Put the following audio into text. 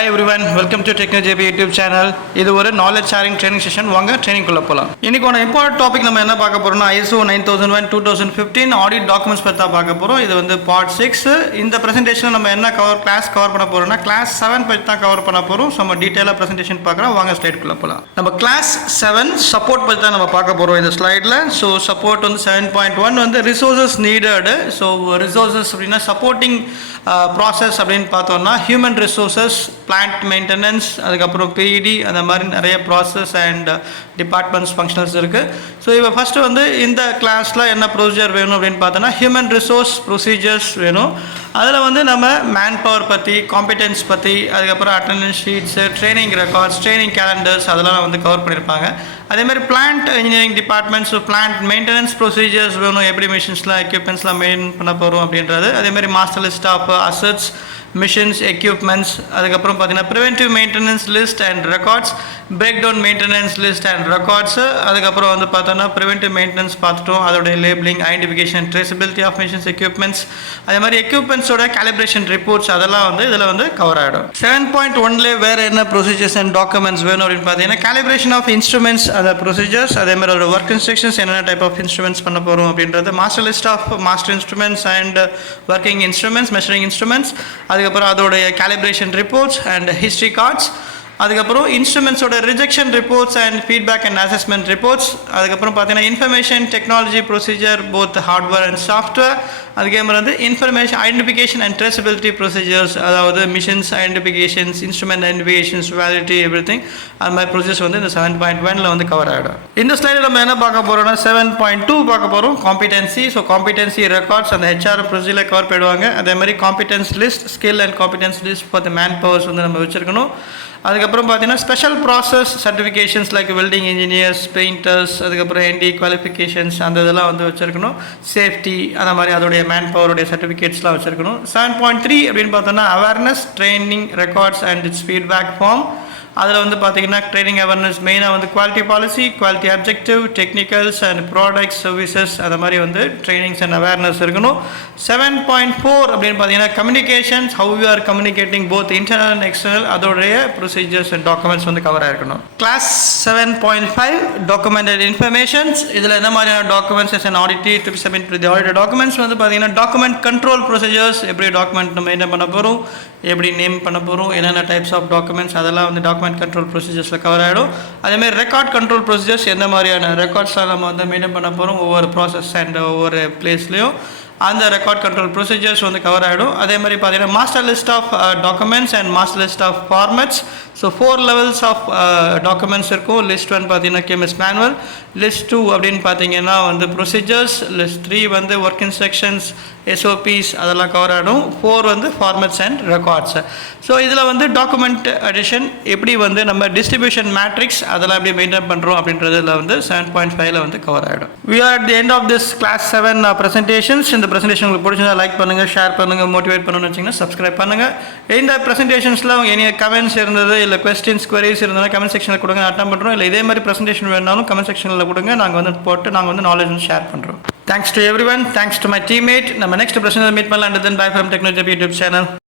Hi everyone, welcome to TechnoJP YouTube channel. இது ஒரு knowledge sharing training session. வாங்க training குள்ள போலாம். இன்னைக்கு important topic நம்ம என்ன பார்க்க போறோம்னா ISO 9001 2015 audit documents பத்தி தான் பார்க்க போறோம். இது வந்து part 6. இந்த presentation நம்ம என்ன class cover பண்ண போறோம்னா class 7 பத்தி தான் cover பண்ண போறோம். நம்ம டீடைலா presentation பார்க்கறோம். வாங்க slide குள்ள போலாம். நம்ம class 7 support பத்தி தான் நம்ம பார்க்க போறோம் இந்த ஸ்லைட்ல. So support வந்து 7.1 வந்து resources needed. So resources அப்படினா supporting process அப்படின்னு பார்த்தோம்னா human resources, plant maintenance, அதுக்கப்புறம் PED அந்த மாதிரி நிறைய ப்ராசஸ் அண்ட் டிபார்ட்மெண்ட்ஸ் ஃபங்க்ஷனல்ஸ் இருக்குது. ஸோ இப்போ ஃபஸ்ட்டு வந்து இந்த கிளாஸில் என்ன ப்ரொசீஜர் வேணும் அப்படின்னு பார்த்தோன்னா ஹியூமன் ரிசோர்ஸ் ப்ரொசீஜர்ஸ் வேணும். அதில் வந்து நம்ம மேன் பவர் பற்றி, காம்பிடன்ஸ் பற்றி, அதுக்கப்புறம் attendance sheets, training records, training calendars அதெல்லாம் வந்து கவர் பண்ணியிருப்பாங்க. அதேமாதிரி plant engineering departments, plant maintenance procedures வேணும், எப்படி மிஷின்ஸ்லாம் எக்யூப்மெண்ட்ஸ்லாம் மெயின்டைன் பண்ண போகிறோம் அப்படின்றது. அதேமாதிரி master list of assets, machines, equipments, அதுக்கப்புறம் பார்த்தீங்கன்னா preventive maintenance list and records, breakdown maintenance list and records, அதுக்கப்புறம் வந்து பார்த்தோன்னா ப்ரிவென்டிவ் மெயின்டெனன்ஸ் பார்த்துட்டோம், அதோடைய labelling, identification, traceability of machines, equipments, அதே மாதிரி எக்யூப்மெண்ட்ஸோட கேலிப்ரேஷன் ரிப்போர்ட்ஸ் அதெல்லாம் வந்து இதில் வந்து கவர் ஆகிடும். 7.1 வேறு என்ன ப்ரொசீஜர்ஸ் அண்ட் டாக்குமெண்ட்ஸ் வேணும் அப்படின்னு பார்த்தீங்கன்னா கேலிப்ரேஷன் ஆஃப் இன்ஸ்ட்ருமெண்ட்ஸ், அந்த ப்ரொசீஜர்ஸ், அதே மாதிரி அதோட ஒர்க் இன்ஸ்ட்ரக்ஷன்ஸ், என்னென்ன டைப் ஆஃப் இன்ஸ்ட்ருமெண்ட்ஸ் பண்ண போகிறோம் அப்படின்றது, master list of master instruments and working instruments, measuring instruments, அதுக்கப்புறம் அதோடைய calibration reports and history cards, அதுக்கப்புறம் இன்ஸ்ட்ருமெண்ட்ஸோட rejection reports and feedback and assessment reports, அதுக்கப்புறம் பார்த்தீங்கன்னா information technology procedure both hardware and software, அதுக்கப்புறம் வந்து information identification and traceability procedures, அதாவது machines identifications, instrument identifications, validity, every thing அது மாதிரி procedures வந்து இந்த 7.1 வந்து கவர் ஆகிடும். இந்த ஸ்லைடில் நம்ம என்ன பார்க்க போகிறோம்னா 7.2 பார்க்க போகிறோம், காம்பிடென்சி. ஸோ காம்பிடென்சி ரெக்கார்ட்ஸ் அந்த ஹெச்ஆர் ப்ரொசீஜரில் கவர் பண்ணிடுவாங்க. அதே மாதிரி competence list, skill and competence list பார்த்து மேன் பவர்ஸ் வந்து நம்ம வச்சுருக்கணும். அதுக்கப்புறம் பார்த்தீங்கன்னா special process certifications like welding engineers, painters, அதுக்கப்புறம் ND குவாலிஃபிகேஷன்ஸ் அந்த இதெல்லாம் வந்து வச்சுருக்கணும். சேஃப்டி அந்த மாதிரி அதோடைய மேன் பவருடைய சர்டிஃபிகேட்ஸ்லாம் வச்சுருக்கணும். 7.3 அப்படின்னு பார்த்தோன்னா awareness, training records and its feedback form. அதில் வந்து பார்த்தீங்கன்னா ட்ரைனிங் அவேர்னஸ் மெயினாக வந்து quality policy, quality objective, technicals and products, services அந்த மாதிரி வந்து ட்ரைனிங்ஸ் அண்ட் அவேர்னஸ் இருக்கணும். 7.4 அப்படின்னு பார்த்தீங்கன்னா communications, how you are communicating both internal and external அதோடைய ப்ரொசீஜர்ஸ் அண்ட் டாக்குமெண்ட்ஸ் வந்து கவர் ஆகிருக்கணும். Clause 7.5 documented informations. இதில் என்ன மாதிரியான documents as and audit to be submitted to the audited documents வந்து பார்த்தீங்கன்னா டாக்குமெண்ட் கண்ட்ரோல் ப்ரொசீஜர்ஸ், எப்படி டாக்குமெண்ட் நம்ம என்ன பண்ண போகிறோம், எப்படி நேம் பண்ண போகிறோம், என்னென்ன டைப்ஸ் ஆஃப் டாக்குமெண்ட்ஸ் அதெல்லாம் வந்து டாக்குமெண்ட் கண்ட்ரோல் ப்ரொசீஜர்ஸில் கவர் ஆகிடும். அதேமாதிரி ரெக்கார்ட் கண்ட்ரோல் ப்ரொசீஜர்ஸ், எந்த மாதிரியான ரெக்கார்ட்ஸ்லாம் நம்ம வந்து மெயின்டைன் பண்ண போகிறோம் ஒவ்வொரு ப்ராசஸ் அண்ட் ஒவ்வொரு பிளேஸ்லையும் அந்த ரெக்கார்ட் கண்ட்ரோல் ப்ரொசீஜர்ஸ் வந்து கவர் ஆகிடும். அதே மாதிரி பார்த்தீங்கன்னா master list of documents and master list of formats. So 4 levels of documents இருக்கும். லிஸ்ட் 1 பார்த்தீங்கன்னா கேஎம்எஸ் மேனுவல், லிஸ்ட் 2 அப்படின்னு பார்த்தீங்கன்னா வந்து ப்ரொசீஜர்ஸ், லிஸ்ட் 3 வந்து ஒர்க் இன்ஸ்ட்ரக்ஷன்ஸ், SOPs அதெல்லாம் கவர் ஆகிடும். 4 வந்து ஃபார்மேட்ஸ் அண்ட் ரெக்கார்ட்ஸ். ஸோ இதில் வந்து டாக்குமெண்ட் அடிஷன், எப்படி வந்து நம்ம டிஸ்ட்ரிபியூஷன் மேட்ரிக்ஸ் அதெல்லாம் எப்படி மெயின்டைன் பண்ணுறோம் அப்படின்றதுல வந்து 7.5 வந்து கவர் ஆகிடும். We are at the end of this class 7 presentations. இந்த presentation உங்களுக்கு பிடிச்சிருந்தா லைக் பண்ணுங்கள், ஷேர் பண்ணுங்கள், மோட்டிவேட் பண்ணணும்னு வச்சிங்கன்னா சப்ஸ்கிரைப் பண்ணுங்கள். இந்த ப்ரெசன்டேஷன்ஸில் எனி கமெண்ட்ஸ் இருந்தது இல்லை கொஸ்டின்ஸ் குவரிஸ் இருந்ததுன்னா கமெண்ட் செக்ஷனில் கொடுங்க, அட்டன் பண்ணுறோம். இல்லை இதே மாதிரி ப்ரெசன்டேஷன் வேணாலும் கமெண்ட் செக்ஷனில் கொடுங்க, நாங்கள் வந்து போட்டு நாங்கள் வந்து நாலேஜ் வந்து ஷேர் பண்ணுறோம். Thanks to everyone, thanks to my teammate. நம்ம நெக்ஸ்ட் பிரச்சனை மீட் பண்ணலாம். Bye from TechnoJP YouTube channel.